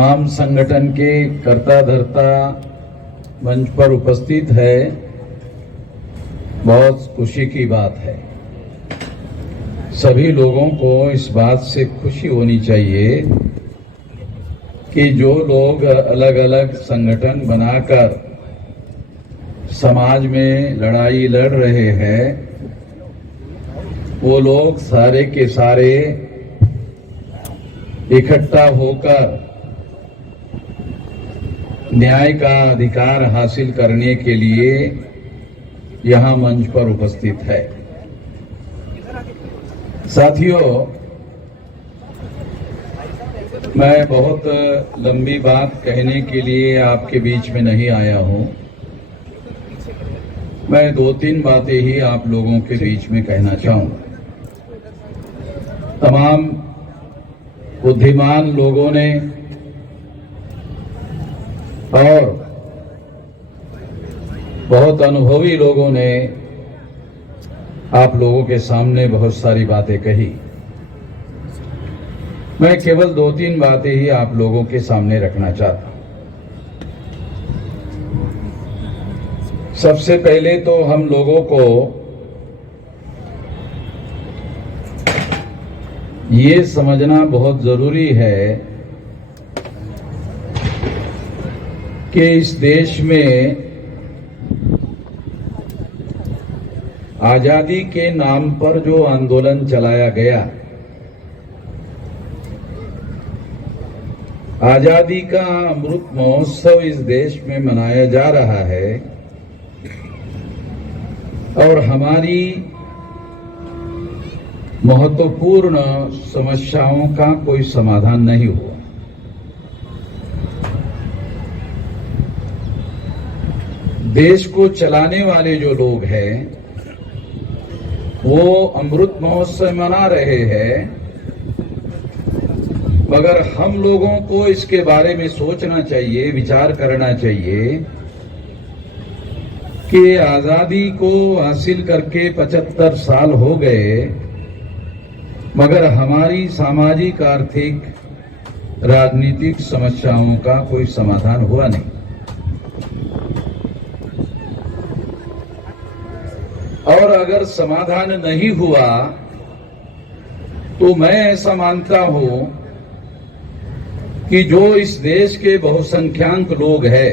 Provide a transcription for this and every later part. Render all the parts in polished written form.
तमाम संगठन के कर्ता धर्ता मंच पर उपस्थित है, बहुत खुशी की बात है। सभी लोगों को इस बात से खुशी होनी चाहिए कि जो लोग अलग अलग संगठन बनाकर समाज में लड़ाई लड़ रहे हैं, वो लोग सारे के सारे इकट्ठा होकर न्याय का अधिकार हासिल करने के लिए यहां मंच पर उपस्थित है। साथियों, मैं बहुत लंबी बात कहने के लिए आपके बीच में नहीं आया हूं। मैं 2-3 बातें ही आप लोगों के बीच में कहना चाहूंगा। तमाम बुद्धिमान लोगों ने और बहुत अनुभवी लोगों ने आप लोगों के सामने बहुत सारी बातें कही। मैं केवल 2-3 बातें ही आप लोगों के सामने रखना चाहता हूं। सबसे पहले तो हम लोगों को ये समझना बहुत जरूरी है कि इस देश में आजादी के नाम पर जो आंदोलन चलाया गया, आजादी का अमृत महोत्सव इस देश में मनाया जा रहा है और हमारी महत्वपूर्ण समस्याओं का कोई समाधान नहीं हुआ। देश को चलाने वाले जो लोग हैं वो अमृत महोत्सव मना रहे हैं, मगर हम लोगों को इसके बारे में सोचना चाहिए, विचार करना चाहिए कि आजादी को हासिल करके 75 साल हो गए, मगर हमारी सामाजिक, आर्थिक, राजनीतिक समस्याओं का कोई समाधान हुआ नहीं। और अगर समाधान नहीं हुआ तो मैं ऐसा मानता हूं कि जो इस देश के बहुसंख्यक लोग हैं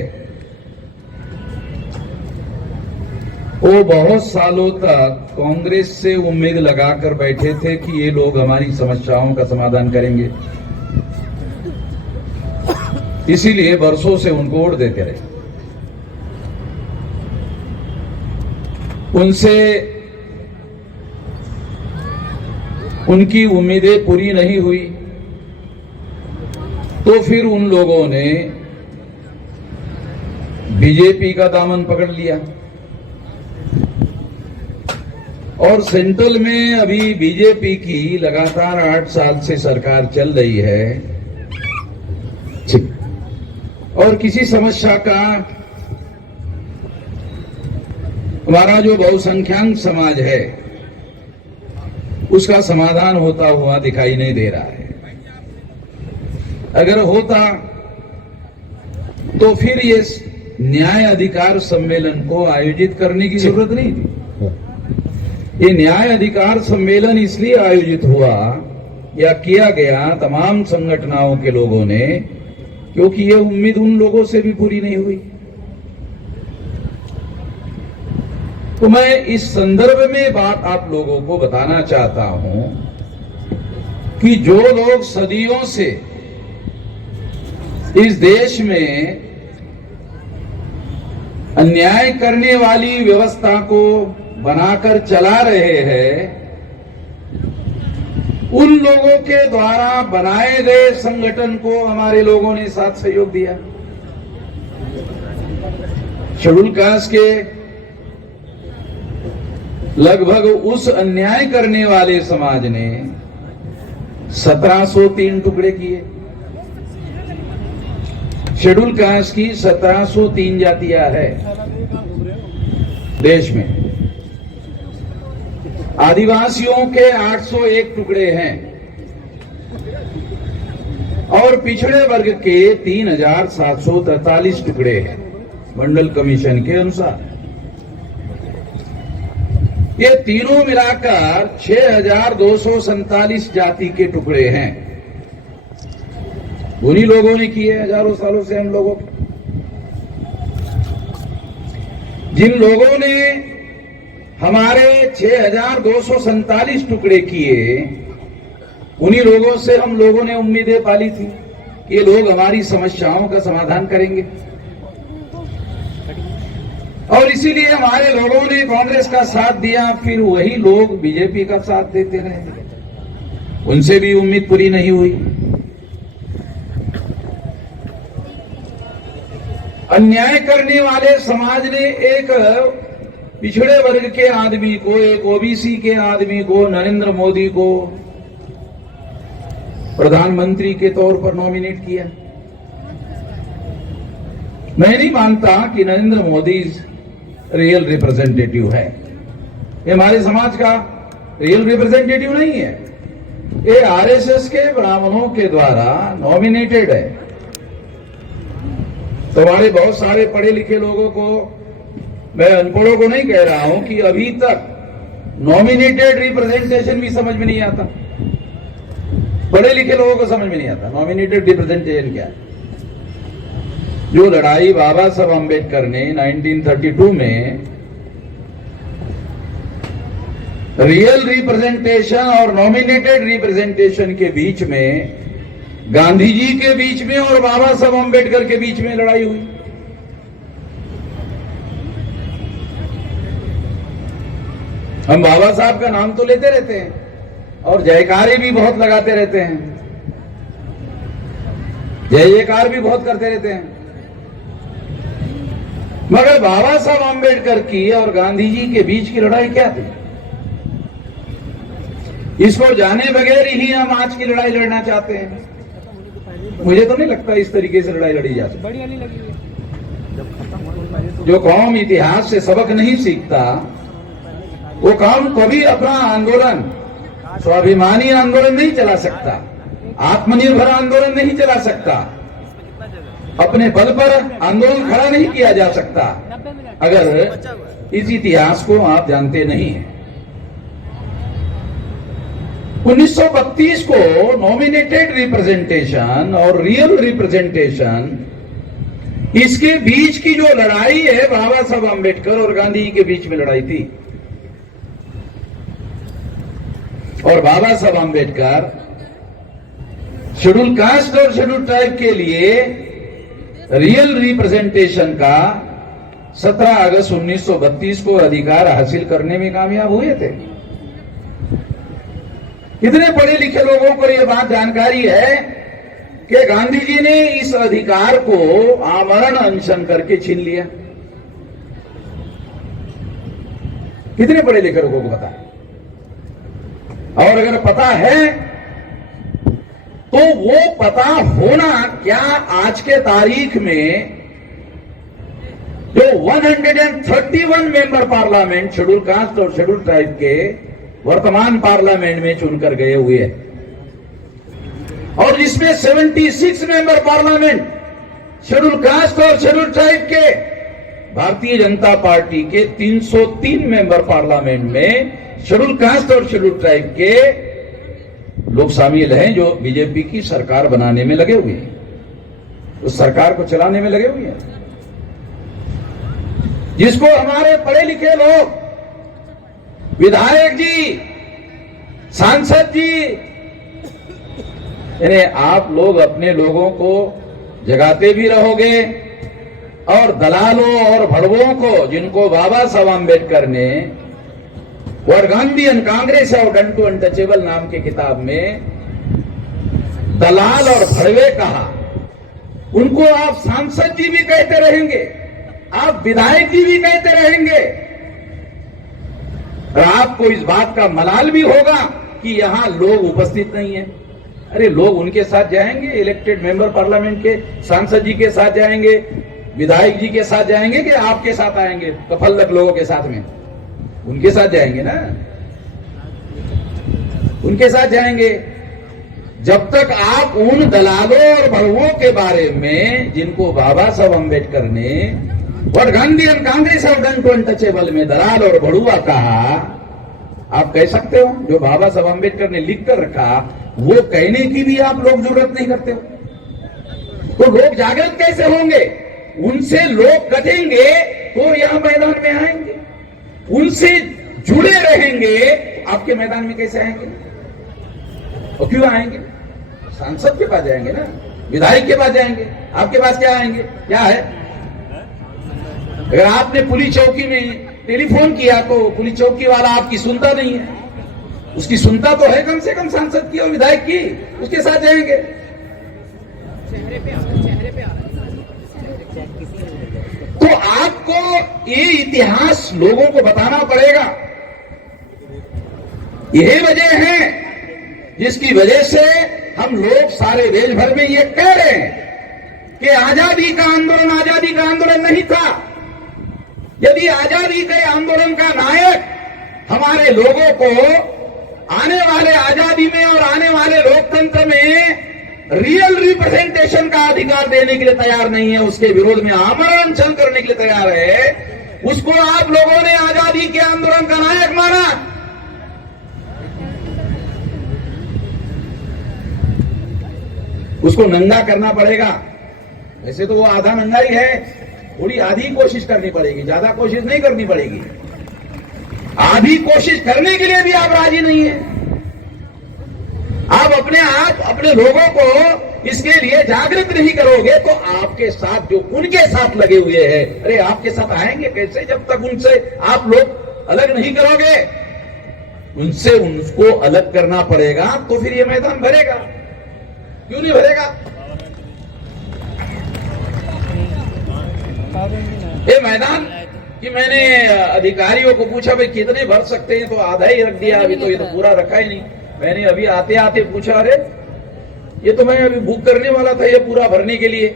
वो बहुत सालों तक कांग्रेस से उम्मीद लगाकर बैठे थे कि ये लोग हमारी समस्याओं का समाधान करेंगे, इसीलिए वर्षों से उनको वोट देते रहे। उनसे उनकी उम्मीदें पूरी नहीं हुई तो फिर उन लोगों ने बीजेपी का दामन पकड़ लिया और सेंट्रल में अभी बीजेपी की लगातार 8 साल से सरकार चल रही है और किसी समस्या का हमारा जो बहुसंख्यक समाज है उसका समाधान होता हुआ दिखाई नहीं दे रहा है। अगर होता तो फिर ये न्याय अधिकार सम्मेलन को आयोजित करने की जरूरत नहीं थी। ये न्याय अधिकार सम्मेलन इसलिए आयोजित हुआ या किया गया तमाम संगठनों के लोगों ने क्योंकि ये उम्मीद उन लोगों से भी पूरी नहीं हुई। तो मैं इस संदर्भ में बात आप लोगों को बताना चाहता हूं कि जो लोग सदियों से इस देश में अन्याय करने वाली व्यवस्था को बनाकर चला रहे हैं, उन लोगों के द्वारा बनाए गए संगठन को हमारे लोगों ने साथ सहयोग दिया। शेड्यूल कास्ट के लगभग उस अन्याय करने वाले समाज ने 1703 टुकड़े किए। शेड्यूल कास्ट की 1703 जातियां है देश में, आदिवासियों के 801 टुकड़े हैं। और पिछड़े वर्ग के 3,743 टुकड़े हैं मंडल कमीशन के अनुसार। ये तीनों मिलाकर 6,247 जाति के टुकड़े हैं। उन्हीं लोगों ने किए हजारों सालों से हम लोगों के। जिन लोगों ने हमारे 6,247 टुकड़े किए, उन्हीं लोगों से हम लोगों ने उम्मीदें पाली थी कि ये लोग हमारी समस्याओं का समाधान करेंगे। और इसीलिए हमारे लोगों ने कांग्रेस का साथ दिया, फिर वही लोग बीजेपी का साथ देते रहे। उनसे भी उम्मीद पूरी नहीं हुई। अन्याय करने वाले समाज ने एक पिछड़े वर्ग के आदमी को, एक ओबीसी के आदमी को, नरेंद्र मोदी को प्रधानमंत्री के तौर पर नॉमिनेट किया। मैं नहीं मानता कि नरेंद्र मोदी रियल रिप्रेजेंटेटिव है। ये हमारे समाज का रियल रिप्रेजेंटेटिव नहीं है। ये आरएसएस के ब्राह्मणों के द्वारा नॉमिनेटेड है। तो हमारे बहुत सारे पढ़े लिखे लोगों को, मैं अनपढ़ों को नहीं कह रहा हूं, कि अभी तक नॉमिनेटेड रिप्रेजेंटेशन भी समझ में नहीं आता। पढ़े लिखे लोगों को समझ में नहीं आता नॉमिनेटेड रिप्रेजेंटेशन क्या है। जो लड़ाई बाबा साहब अम्बेडकर ने 1932 में रियल रिप्रेजेंटेशन और नॉमिनेटेड रिप्रेजेंटेशन के बीच में, गांधी जी के बीच में और बाबा साहब अम्बेडकर के बीच में लड़ाई हुई। हम बाबा साहब का नाम तो लेते रहते हैं और जयकारे भी बहुत लगाते रहते हैं, जय जयकार भी बहुत करते रहते हैं, मगर बाबा साहब अम्बेडकर की और गांधी जी के बीच की लड़ाई क्या थी, इसको जाने बगैर ही हम आज की लड़ाई लड़ना चाहते हैं। मुझे तो नहीं लगता इस तरीके से लड़ाई लड़ी जा सकती। जो कौम इतिहास से सबक नहीं सीखता, वो कौम कभी अपना आंदोलन, स्वाभिमानी आंदोलन नहीं चला सकता, आत्मनिर्भर आंदोलन नहीं चला सकता, अपने बल पर आंदोलन खड़ा नहीं किया जा सकता, अगर इस इतिहास को आप जानते नहीं हैं। 1932 को नॉमिनेटेड रिप्रेजेंटेशन और रियल रिप्रेजेंटेशन, इसके बीच की जो लड़ाई है, बाबा साहब अम्बेडकर और गांधी जी के बीच में लड़ाई थी। और बाबा साहब अम्बेडकर शेड्यूल कास्ट और शेड्यूल ट्राइब के लिए रियल रिप्रेजेंटेशन का 17 अगस्त 1932 को अधिकार हासिल करने में कामयाब हुए थे। कितने पढ़े लिखे लोगों को यह बात जानकारी है कि गांधी जी ने इस अधिकार को आमरण अनशन करके छीन लिया? कितने पढ़े लिखे लोगों को पता है? और अगर पता है तो वो पता होना क्या आज के तारीख में जो 131 मेंबर पार्लियामेंट शेड्यूल कास्ट और शेड्यूल ट्राइब के वर्तमान पार्लियामेंट में चुनकर गए हुए हैं, और जिसमें 76 मेंबर पार्लियामेंट शेड्यूल कास्ट और शेड्यूल ट्राइब के, भारतीय जनता पार्टी के 303 मेंबर पार्लियामेंट में शेड्यूल कास्ट और शेड्यूल ट्राइब के लोग शामिल हैं, जो बीजेपी की सरकार बनाने में लगे हुए हैं, उस सरकार को चलाने में लगे हुए हैं, जिसको हमारे पढ़े लिखे लोग, विधायक जी, सांसद जी, यानी आप लोग अपने लोगों को जगाते भी रहोगे, और दलालों और भड़वों को, जिनको बाबा साहब अम्बेडकर ने गांधीयन कांग्रेस और डन टू अनटचेबल नाम की किताब में दलाल और भड़वे कहा, उनको आप सांसद जी भी कहते रहेंगे, आप विधायक जी भी कहते रहेंगे, और आपको इस बात का मलाल भी होगा कि यहां लोग उपस्थित नहीं है। अरे लोग उनके साथ जाएंगे, इलेक्टेड मेंबर पार्लियामेंट के सांसद जी के साथ जाएंगे, विधायक जी के साथ जाएंगे, कि आपके साथ आएंगे कफलक लोगों के साथ में? उनके साथ जाएंगे ना, उनके साथ जाएंगे। जब तक आप उन दलालों और बड़ुओं के बारे में जिनको बाबा साहब अम्बेडकर ने what Gandhi and Congress have done to untouchable में दलाल और बड़ुआ कहा, आप कह सकते हो? जो बाबा साहब अम्बेडकर ने लिख कर रखा वो कहने की भी आप लोग जरूरत नहीं करते हो, तो लोग जागृत कैसे होंगे? उनसे लोग कटेंगे तो यहां मैदान में आएंगे, उनसे जुड़े रहेंगे, आपके मैदान में कैसे आएंगे? और क्यों आएंगे? सांसद के पास जाएंगे ना, विधायक के पास जाएंगे, आपके पास क्या आएंगे? क्या है? अगर आपने पुलिस चौकी में टेलीफोन किया तो पुलिस चौकी वाला आपकी सुनता नहीं है, उसकी सुनता तो है कम से कम सांसद की और विधायक की, उसके साथ जाएंगे। तो आपको ये इतिहास लोगों को बताना पड़ेगा। यही वजह है जिसकी वजह से हम लोग सारे देश भर में ये कह रहे हैं कि आजादी का आंदोलन नहीं था। यदि आजादी के आंदोलन का नायक हमारे लोगों को आने वाले आजादी में और आने वाले लोकतंत्र में रियल रिप्रेजेंटेशन का अधिकार देने के लिए तैयार नहीं है, उसके विरोध में आमरण अनशन करने के लिए तैयार है, उसको आप लोगों ने आजादी के आंदोलन का नायक माना। उसको नंगा करना पड़ेगा। वैसे तो वो आधा नंगा ही है, थोड़ी आधी कोशिश करनी पड़ेगी, ज्यादा कोशिश नहीं करनी पड़ेगी। आधी कोशिश करने के लिए भी आप राजी नहीं है। आप अपने लोगों को इसके लिए जागृत नहीं करोगे तो आपके साथ जो उनके साथ लगे हुए हैं, अरे आपके साथ आएंगे कैसे जब तक उनसे आप लोग अलग नहीं करोगे? उनसे उनको अलग करना पड़ेगा तो फिर ये मैदान भरेगा। क्यों नहीं भरेगा? ये मैदान कि मैंने अधिकारियों को पूछा भाई कितने भर सकते हैं, तो आधा ही रख दिया, अभी तो ये तो पूरा रखा ही नहीं। मैंने अभी आते आते पूछा, अरे ये तो मैं अभी बुक करने वाला था ये पूरा भरने के लिए,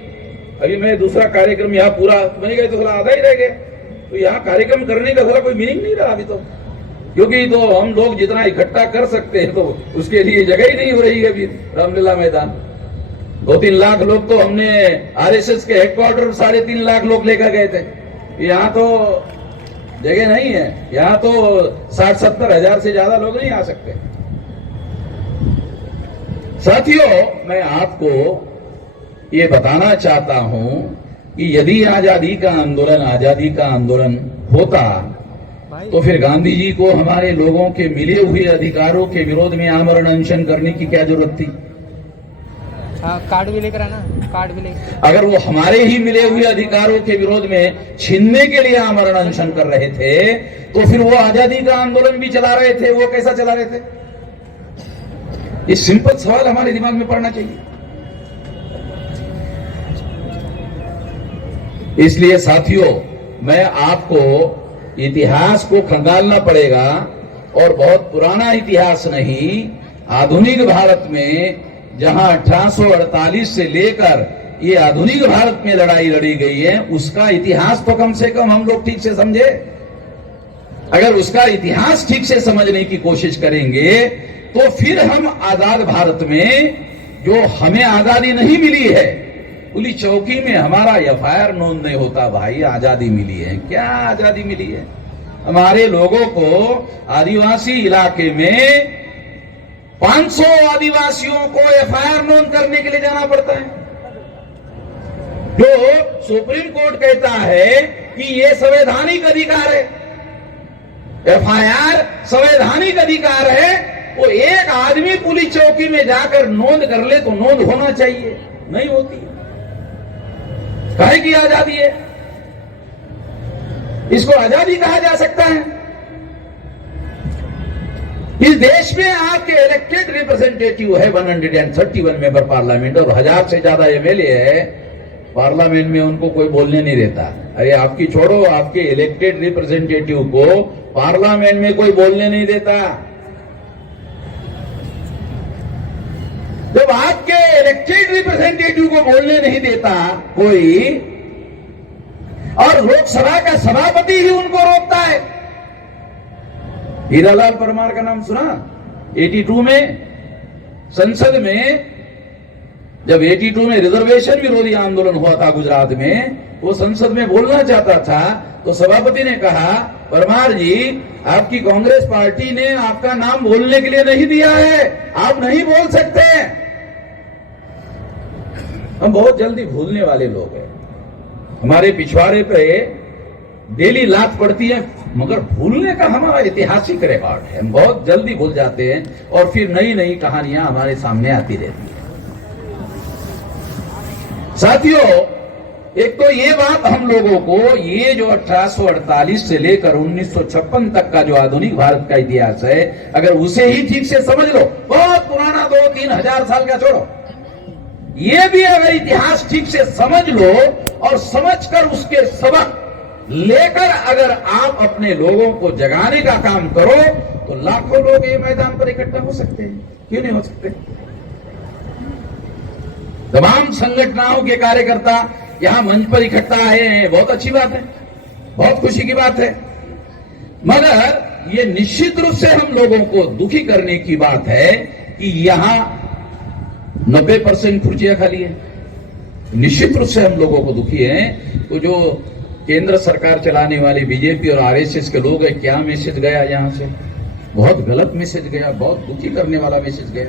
अभी मैं दूसरा कार्यक्रम यहाँ पूरा, मैंने कहा तो थोड़ा आधा ही रह गया। तो यहाँ कार्यक्रम करने का थोड़ा कोई मीनिंग नहीं रहा अभी तो, क्योंकि तो हम लोग जितना इकट्ठा कर सकते हैं तो उसके लिए जगह ही नहीं हो रही है अभी रामलीला मैदान। 2-3 लाख लोग तो हमने आरएसएस के हेडक्वार्टर 3.5 लाख लोग लेकर गए थे। यहाँ तो जगह नहीं है, यहाँ तो 60-70 हजार से ज्यादा लोग नहीं आ सकते। साथियों, मैं आपको ये बताना चाहता हूं कि यदि आजादी का आंदोलन होता तो फिर गांधी जी को हमारे लोगों के मिले हुए अधिकारों के विरोध में आमरण अनशन करने की क्या जरूरत थी? कार्ड भी लेकर आना, कार्ड भी लेकर। अगर वो हमारे ही मिले हुए अधिकारों के विरोध में छीनने के लिए आमरण अनशन कर रहे थे तो फिर वो आजादी का आंदोलन भी चला रहे थे, वो कैसा चला रहे थे? ये सिंपल सवाल हमारे दिमाग में पड़ना चाहिए। इसलिए साथियों, मैं आपको इतिहास को खंगालना पड़ेगा, और बहुत पुराना इतिहास नहीं, आधुनिक भारत में जहां 1848 से लेकर ये आधुनिक भारत में लड़ाई लड़ी गई है, उसका इतिहास तो कम से कम हम लोग ठीक से समझे। अगर उसका इतिहास ठीक से समझने की कोशिश करेंगे तो फिर हम आजाद भारत में, जो हमें आजादी नहीं मिली है, पुलिस चौकी में हमारा एफआईआर नोंद नहीं होता, भाई आजादी मिली है, क्या आजादी मिली है? हमारे लोगों को आदिवासी इलाके में 500 आदिवासियों को एफआईआर नोंद करने के लिए जाना पड़ता है, जो सुप्रीम कोर्ट कहता है कि ये संवैधानिक अधिकार है। एफआईआर संवैधानिक अधिकार है, वो एक आदमी पुलिस चौकी में जाकर नोंद कर ले तो नोंद होना चाहिए, नहीं होती। काहे की आजादी है? इसको आजादी कहा जा सकता है? इस देश में आपके इलेक्टेड रिप्रेजेंटेटिव है 131 मेंबर पार्लियामेंट, और 1000 से ज्यादा एमएलए है पार्लियामेंट में, उनको कोई बोलने नहीं देता। अरे आपकी छोड़ो, आपके इलेक्टेड रिप्रेजेंटेटिव को पार्लियामेंट में कोई बोलने नहीं देता। जब आपके इलेक्टेड रिप्रेजेंटेटिव को बोलने नहीं देता कोई, और लोकसभा का सभापति ही उनको रोकता है। हीरालाल परमार का नाम सुना? 82 में संसद में जब 82 में रिजर्वेशन विरोधी आंदोलन हुआ था गुजरात में, वो संसद में बोलना चाहता था तो सभापति ने कहा, परमार जी आपकी कांग्रेस पार्टी ने आपका नाम बोलने के लिए नहीं दिया है, आप नहीं बोल सकते। हम बहुत जल्दी भूलने वाले लोग हैं। हमारे पिछवाड़े पे डेली लात पड़ती है, मगर भूलने का हमारा ऐतिहासिक रिकॉर्ड है। हम बहुत जल्दी भूल जाते हैं और फिर नई नई कहानियां हमारे सामने आती रहती है। साथियों, एक तो ये बात हम लोगों को, ये जो 1848 से लेकर 1956 तक का जो आधुनिक भारत का इतिहास है, अगर उसे ही ठीक से समझ लो, बहुत पुराना 2-3 हजार साल का छोड़ो, ये भी अगर इतिहास ठीक से समझ लो और समझकर उसके सबक लेकर अगर आप अपने लोगों को जगाने का काम करो तो लाखों लोग ये मैदान पर इकट्ठा हो सकते हैं। क्यों नहीं हो सकते? तमाम संगठनों के कार्यकर्ता यहां मंच पर इकट्ठा आए हैं, बहुत अच्छी बात है, बहुत खुशी की बात है। मगर ये निश्चित रूप से हम लोगों को दुखी करने की बात है कि यहां 90% कुर्सियां खाली है। निश्चित रूप से हम लोगों को दुखी है। तो जो केंद्र सरकार चलाने वाली बीजेपी और आरएसएस के लोग हैं, क्या मैसेज गया यहां से? बहुत गलत मैसेज गया, बहुत दुखी करने वाला मैसेज गया।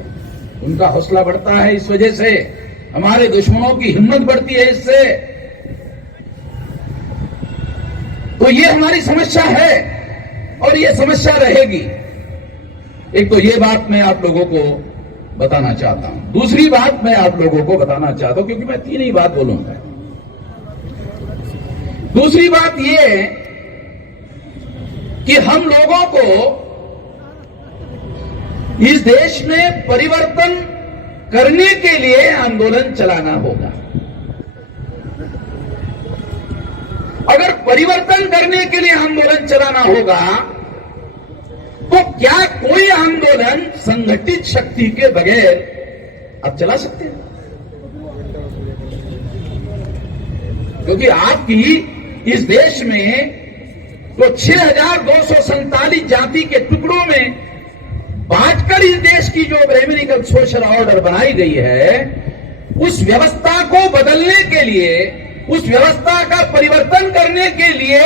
उनका हौसला बढ़ता है इस वजह से, हमारे दुश्मनों की हिम्मत बढ़ती है इससे। तो ये हमारी समस्या है और ये समस्या रहेगी। एक तो ये बात मैं आप लोगों को बताना चाहता हूं। दूसरी बात मैं आप लोगों को बताना चाहता हूं, क्योंकि मैं 3 ही बात बोलूंगा। दूसरी बात ये कि हम लोगों को इस देश में परिवर्तन करने के लिए आंदोलन चलाना होगा। अगर परिवर्तन करने के लिए आंदोलन चलाना होगा तो क्या कोई आंदोलन संगठित शक्ति के बगैर आप चला सकते हैं? क्योंकि आपकी इस देश में तो 6247 जाति के टुकड़ों में बांटकर इस देश की जो ब्राह्मणिकल सोशल ऑर्डर बनाई गई है, उस व्यवस्था को बदलने के लिए, उस व्यवस्था का परिवर्तन करने के लिए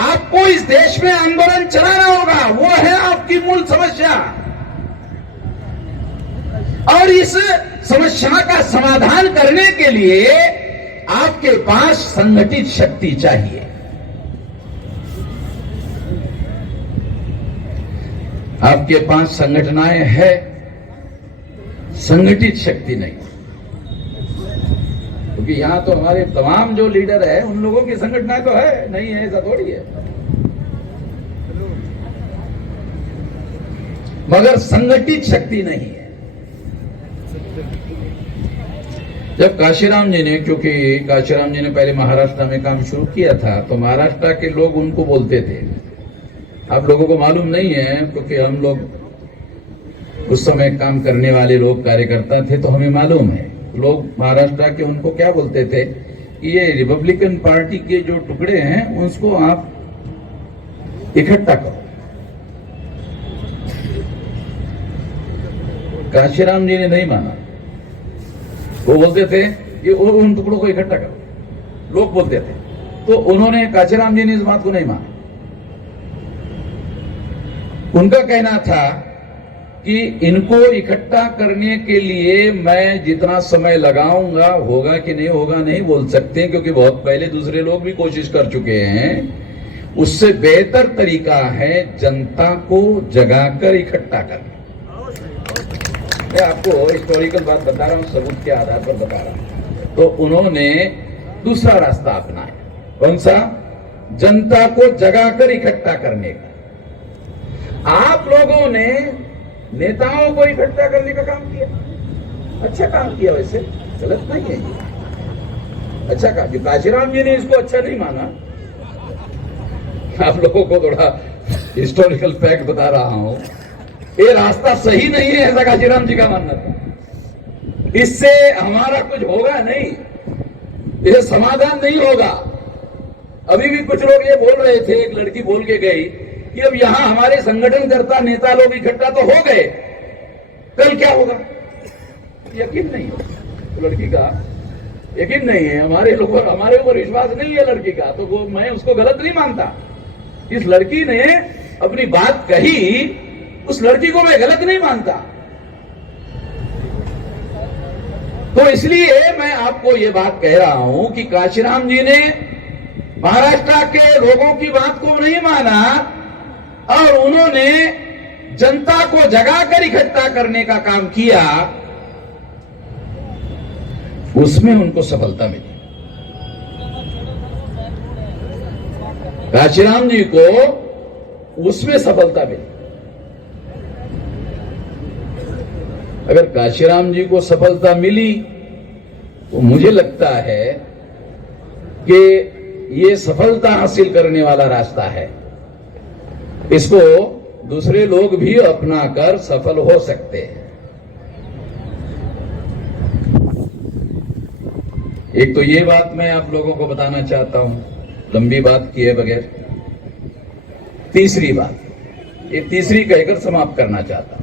आपको इस देश में आंदोलन चलाना होगा। वो है आपकी मूल समस्या। और इस समस्या का समाधान करने के लिए आपके पास संगठित शक्ति चाहिए। आपके पास संगठनाएं हैं, संगठित शक्ति नहीं। क्योंकि यहां तो हमारे तमाम जो लीडर है उन लोगों की संगठनाएं तो है, नहीं है ऐसा थोड़ी है, मगर संगठित शक्ति नहीं है। जब काशीराम जी ने, क्योंकि काशीराम जी ने पहले महाराष्ट्र में काम शुरू किया था, तो महाराष्ट्र के लोग उनको बोलते थे, आप लोगों को मालूम नहीं है क्योंकि हम लोग उस समय काम करने वाले लोग कार्यकर्ता थे, तो हमें मालूम है। लोग महाराष्ट्र के उनको क्या बोलते थे कि ये रिपब्लिकन पार्टी के जो टुकड़े हैं उसको आप इकट्ठा करो। काशीराम जी ने नहीं माना, वो बोलते थे कि उन टुकड़ों को इकट्ठा करो, लोग बोलते थे। तो उन्होंने, काशीराम जी ने इस बात को नहीं माना। उनका कहना था कि इनको इकट्ठा करने के लिए मैं जितना समय लगाऊंगा, होगा कि नहीं होगा नहीं बोल सकते, क्योंकि बहुत पहले दूसरे लोग भी कोशिश कर चुके हैं। उससे बेहतर तरीका है जनता को जगाकर इकट्ठा करना। मैं आपको हिस्टोरिकल बात बता रहा हूं, सबूत के आधार पर बता रहा हूं। तो उन्होंने दूसरा रास्ता अपनाया। कौन सा? जनता को जगाकर इकट्ठा करने का। आप लोगों ने नेताओं को इकट्ठा करने का काम किया, अच्छा काम किया, वैसे गलत नहीं है ये, अच्छा काम। काशीराम जी ने इसको अच्छा नहीं माना। आप लोगों को थोड़ा हिस्टोरिकल फैक्ट बता रहा हूं, ये रास्ता सही नहीं है, ऐसा काशीराम जी का मानना था। इससे हमारा कुछ होगा नहीं, इससे समाधान नहीं होगा। अभी भी कुछ लोग ये बोल रहे थे, एक लड़की बोल के गई कि अब यहां हमारे संगठनकर्ता नेता लोग इकट्ठा तो हो गए, कल क्या होगा यकीन नहीं है। तो लड़की का यकीन नहीं है, हमारे ऊपर विश्वास नहीं है लड़की का, तो वो मैं उसको गलत नहीं मानता। इस लड़की ने अपनी बात कही, उस लड़की को मैं गलत नहीं मानता। तो इसलिए मैं आपको ये बात कह रहा हूं कि काशीराम जी ने महाराष्ट्र के लोगों की बात को नहीं माना और उन्होंने जनता को जगाकर इकट्ठा करने का काम किया, उसमें उनको सफलता मिली। काशीराम जी को उसमें सफलता मिली। अगर काशीराम जी को सफलता मिली तो मुझे लगता है कि ये सफलता हासिल करने वाला रास्ता है, इसको दूसरे लोग भी अपनाकर सफल हो सकते हैं। एक तो ये बात मैं आप लोगों को बताना चाहता हूं, लंबी बात किए बगैर। तीसरी बात, ये तीसरी कहकर समाप्त करना चाहता हूं।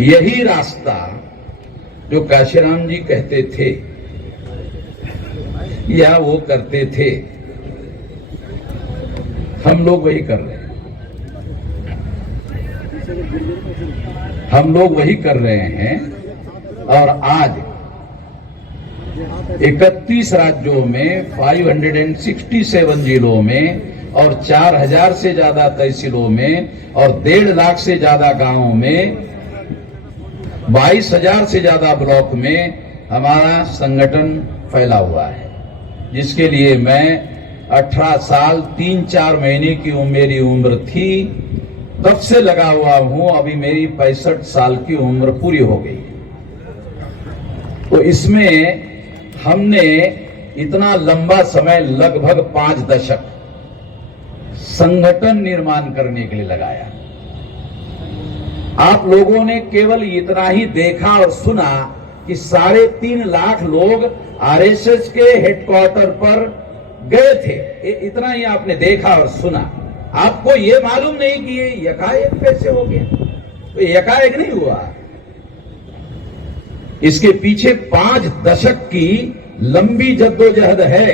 यही रास्ता जो काशीराम जी कहते थे या वो करते थे, हम लोग वही कर रहे हैं। हम लोग वही कर रहे हैं और आज 31 राज्यों में 567 जिलों में और 4000 से ज्यादा तहसीलों में और 1.5 लाख से ज्यादा गांवों में 22,000 से ज्यादा ब्लॉक में हमारा संगठन फैला हुआ है, जिसके लिए मैं 18 साल 3-4 महीने की मेरी उम्र थी, तब से लगा हुआ हूं। अभी मेरी 65 साल की उम्र पूरी हो गई। तो इसमें हमने इतना लंबा समय, लगभग 5 दशक संगठन निर्माण करने के लिए लगाया। आप लोगों ने केवल इतना ही देखा और सुना कि 3.5 लाख लोग आरएसएस के हेडक्वार्टर पर गए थे, इतना ही आपने देखा और सुना। आपको ये मालूम नहीं कि ये यकाएक कैसे हो गया। तो यकाएक नहीं हुआ, इसके पीछे 5 दशक की लंबी जद्दोजहद है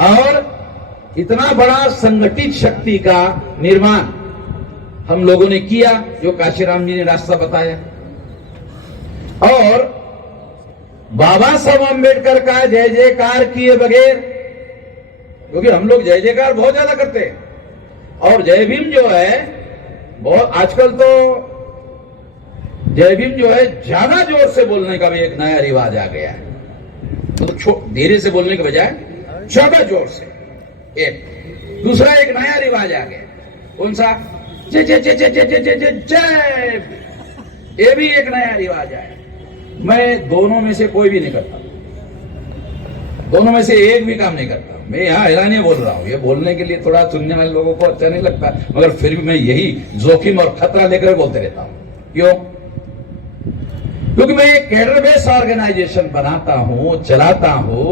और इतना बड़ा संगठित शक्ति का निर्माण हम लोगों ने किया, जो काशीराम जी ने रास्ता बताया। और बाबा साहब अम्बेडकर का जय जयकार किए बगैर, क्योंकि हम लोग जय जयकार बहुत ज्यादा करते हैं और जय भीम जो है बहुत, आजकल तो जय भीम जो है ज्यादा जोर से बोलने का भी एक नया रिवाज आ गया है। तो धीरे से बोलने के बजाय ज्यादा जोर से, एक दूसरा एक नया रिवाज आ गया। कौन सा? जय जय जय जय जय जय जय जय जय, ये भी एक नया रिवाज आया। मैं दोनों में से कोई भी नहीं करता, दोनों में से एक भी काम नहीं करता। मैं यहाँ ऐलानिया बोल रहा हूँ, ये बोलने के लिए थोड़ा सुनने वाले लोगों को अच्छा नहीं लगता, मगर फिर भी मैं यही जोखिम और खतरा लेकर बोलते रहता हूँ। क्यों? क्योंकि मैं एक कैडर बेस ऑर्गेनाइजेशन बनाता हूँ, चलाता हूँ,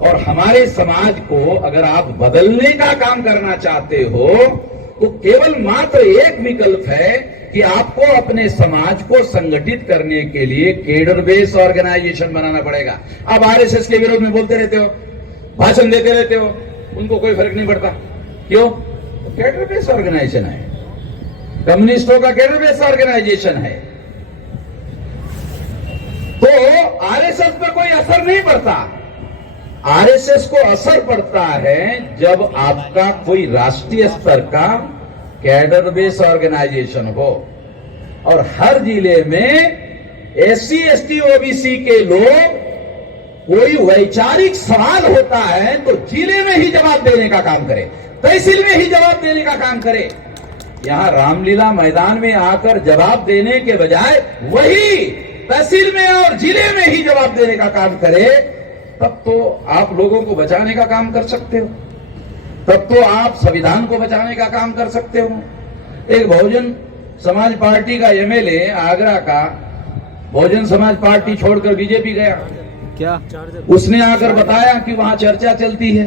और हमारे समाज को अगर आप बदलने का काम करना चाहते हो तो केवल मात्र एक विकल्प है कि आपको अपने समाज को संगठित करने के लिए कैडर बेस ऑर्गेनाइजेशन बनाना पड़ेगा। अब आरएसएस के विरोध में बोलते रहते हो, भाषण देते रहते हो, उनको कोई फर्क नहीं पड़ता। क्यों? कैडर बेस ऑर्गेनाइजेशन है, कम्युनिस्टों का कैडर बेस ऑर्गेनाइजेशन है, तो आरएसएस पर कोई असर नहीं पड़ता। आरएसएस को असर पड़ता है जब आपका कोई राष्ट्रीय स्तर का कैडर बेस ऑर्गेनाइजेशन हो और हर जिले में एससी एसटी ओबीसी के लोग, कोई वैचारिक सवाल होता है तो जिले में ही जवाब देने का काम करे, तहसील में ही जवाब देने का काम करे। यहां रामलीला मैदान में आकर जवाब देने के बजाय वही तहसील में और जिले में ही जवाब देने का काम करे, तब तो आप लोगों को बचाने का काम कर सकते हो, तब तो आप संविधान को बचाने का काम कर सकते हो। एक बहुजन समाज पार्टी का एमएलए आगरा का बहुजन समाज पार्टी छोड़कर बीजेपी गया, क्या उसने आकर बताया कि वहां चर्चा चलती है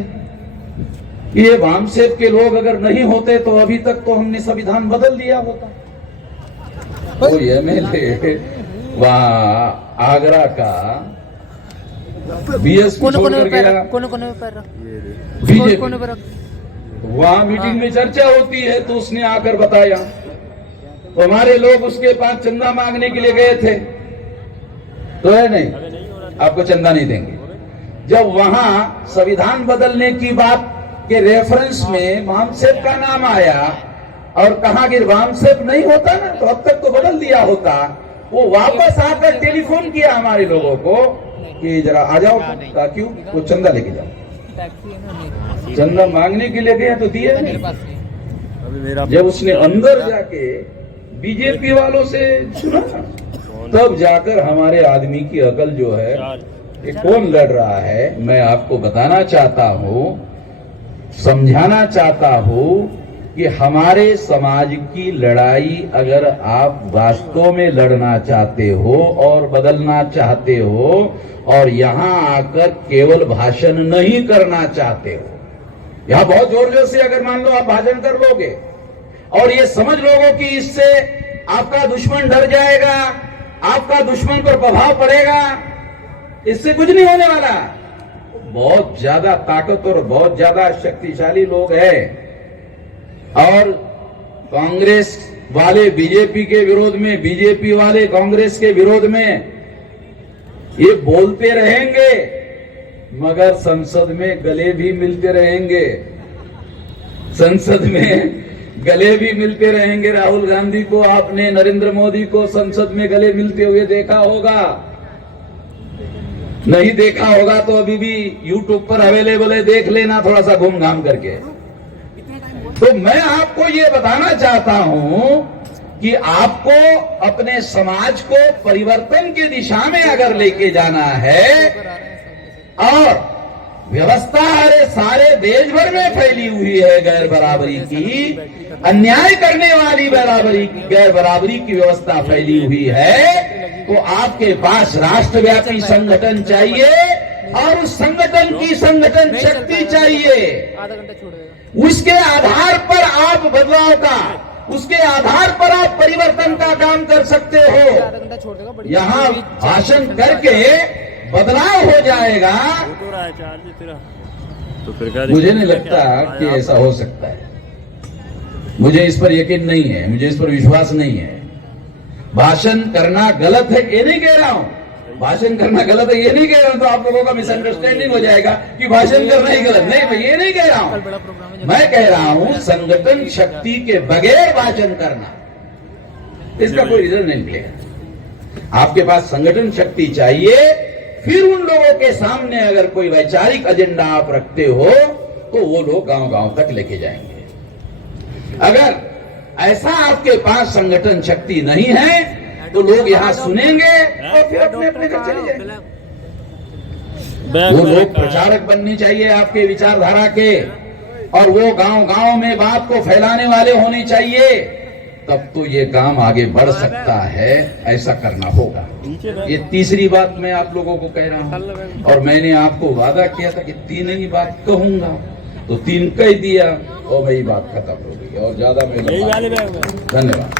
ये वामसेप के लोग अगर नहीं होते तो अभी तक तो हमने संविधान बदल दिया होता। तो एमएलए वहाँ आगरा का बीएसपी छोड़कर गया, बीजेपी वहाँ मीटिंग में चर्चा होती है तो उसने आकर बताया, तो हमारे लोग उसके पास चंदा मांगने के लिए गए थे, तो है नहीं आपको चंदा नहीं देंगे। जब वहां संविधान बदलने की बात के रेफरेंस में वामसेप का नाम आया और कहा कि वामसेप नहीं होता ना तो अब तक तो बदल दिया होता, वो वापस आकर टेलीफोन किया हमारे लोगों को कि जरा आ जाओ, क्यों वो चंदा लेके जाओ। चंदा मांगने के लिए गए तो दिए नहीं। जब उसने अंदर जाके बीजेपी वालों से सुना तब जाकर हमारे आदमी की अकल जो है कि कौन लड़ रहा है, मैं आपको बताना चाहता हूं, समझाना चाहता हूं कि हमारे समाज की लड़ाई अगर आप वास्तव में लड़ना चाहते हो और बदलना चाहते हो और यहां आकर केवल भाषण नहीं करना चाहते हो, यहां बहुत जोर जोर से अगर मान लो आप भाषण कर लोगे और ये समझ लोगे कि इससे आपका दुश्मन डर जाएगा, आपका दुश्मन पर प्रभाव पड़ेगा, इससे कुछ नहीं होने वाला। बहुत ज्यादा ताकत और बहुत ज्यादा शक्तिशाली लोग हैं और कांग्रेस वाले बीजेपी के विरोध में, बीजेपी वाले कांग्रेस के विरोध में ये बोलते रहेंगे मगर संसद में गले भी मिलते रहेंगे, संसद में गले भी मिलते रहेंगे। राहुल गांधी को आपने, नरेंद्र मोदी को संसद में गले मिलते हुए देखा होगा, नहीं देखा होगा तो अभी भी यूट्यूब पर अवेलेबल है, देख लेना थोड़ा सा घूम घाम करके। तो मैं आपको ये बताना चाहता हूं कि आपको अपने समाज को परिवर्तन की दिशा में अगर लेके जाना है और व्यवस्था सारे देश भर में फैली हुई है गैर बराबरी की, अन्याय करने वाली गैर बराबरी की व्यवस्था फैली हुई है, तो आपके पास राष्ट्रव्यापी संगठन चाहिए और उस संगठन की संगठन शक्ति चाहिए। उसके आधार पर आप बदलाव का, उसके आधार पर आप परिवर्तन का काम कर सकते हो। यहाँ भाषण करके बदलाव हो जाएगा, मुझे नहीं लगता कि ऐसा हो सकता है। मुझे इस पर यकीन नहीं है, मुझे इस पर विश्वास नहीं है। भाषण करना गलत है ये नहीं कह रहा हूं, भाषण करना गलत है ये नहीं कह रहा हूं, तो आप लोगों का मिसअंडरस्टैंडिंग हो जाएगा कि भाषण करना ही गलत। नहीं, मैं ये नहीं कह रहा हूं, मैं कह रहा हूं संगठन शक्ति के बगैर भाषण करना, इसका कोई रिजल्ट नहीं मिलेगा। आपके पास संगठन शक्ति चाहिए, फिर उन लोगों के सामने अगर कोई वैचारिक एजेंडा आप रखते हो तो वो लोग गांव गांव तक लेके जाएंगे। अगर ऐसा आपके पास संगठन शक्ति नहीं है तो लोग यहाँ सुनेंगे और फिर अपने अपने घर चले जाएंगे। वो लोग प्रचारक बनने चाहिए आपके विचारधारा के और वो गांव गांव में बात को फैलाने वाले होने चाहिए, तब तो ये काम आगे बढ़ सकता है। ऐसा करना होगा। ये तीसरी बात मैं आप लोगों को कह रहा हूं और मैंने आपको वादा किया था कि 3 ही बात कहूंगा, तो 3 कह दिया और वही बात खत्म हो गई और ज्यादा मैं धन्यवाद।